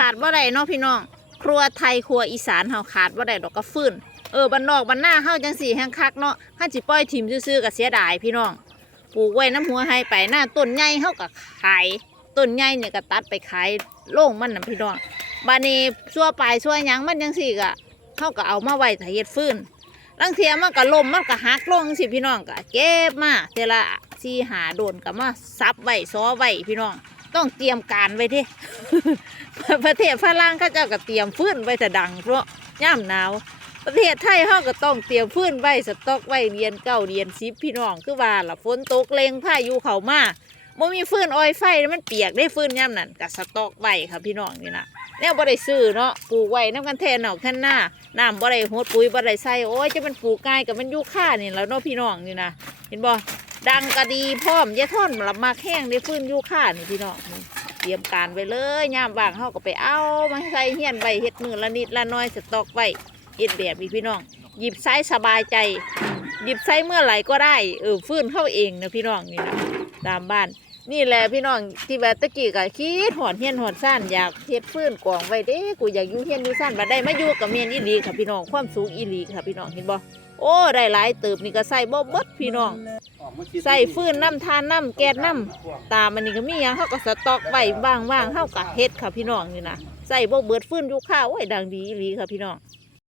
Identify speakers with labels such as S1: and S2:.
S1: ขาดบ่ได้เนาะพี่น้อง ครัวไทยครัวอีสานเฮาขาดบ่ได้ดอกก็ฟื้นเออบ้านนอกบ้านหน้าเฮาจังสี่แฮงคักเนาะถ้าสิปล่อยถิ่มซื่อๆก็เสียดายพี่น้อง ปลูกไว้น้ำหัวไฮไปหน้าต้นใหญ่เฮาก็ขายต้นใหญ่เนี่ยก็ตัดไปขายโล่งมันน่ะพี่น้องบานี้ชั่วปลายชั่วยังมันจังสี่ก็เฮาก็เอามาไว้ถ้ายเฮ็ดฟื้นลังเทียมันก็ล่มมันก็หักลงสิพี่น้องก็เก็บมาเทละสี่หาโดนก็มาซับไว้ซ้อไว้พี่น้อง ต้องเตรียมการไว้เด้ประเทศฝรั่งเขาเจ้าก็เตรียมฟื้นไว้แต่ดังเพราะย่ำหนาว ประเทศไทยเฮาก็ต้องเตรียมฟื้นไว้สต็อกไว้เรียนเก้าเรียนสิบพี่น้องคือว่าละฝนตกเลงพายุเข้ามาบ่มีฟื้นออยไฟมันเปียกได้ฟื้นย่ำนั่นก็สต็อกไว้ค่ะพี่น้องนี่นะแนวบ่ได้ซื้อเนาะปลูกไว้น้ำกันแทนนอกท่นหน้าน้ำบ่ได้หดปุ๋ยบ่ได้ใส่โอ้ยจะมันปลูกง่ายกับมันอยู่ค่านี่แล้วเนาะพี่น้องนี่นะเห็นบ่ ดังก็ดีพร้อมยะท่อนละมากแห้งได้ฟื้นยู่ค่านี่พี่น้องเตรียมการไว้เลยยามว่างเขาก็ไปเอามาใส่เฮียนไว้เห็ดมือละนิดละน้อยสต็อกไว้เห็ดแบบนี้พี่น้อง หยิบไซส์สบายใจ หยิบไซส์เมื่อไหร่ก็ได้เออฟื้นเข้าเองนะพี่น้องนี่นะตามบ้าน นี่แหละพี่น้องที่แบบตะกี้ก็คิดหอดเฮียนหอดซ่านอยากเฮ็ดฟื้นกองไว้เด้กูอยากอยู่เฮียนอยู่ซ่านบัดได้มาอยู่กับเมียนอีหลีค่ะพี่น้องความสูงอีหลีค่ะพี่น้องเห็นบ่โอ้ได้หลายเติบนี่ก็ใส่บ่เบิดพี่น้องใส่ฟื้นน้ำทานน้ำแก๊สน้ำตามมันนี่ก็มีหยังเขาก็สต็อกไว้บ้างๆเขาก็เฮ็ดค่ะพี่น้องนี่นะใส่บ่เบิดฟื้นอยู่ข้าวไว้ดังดีอีหลีค่ะพี่น้อง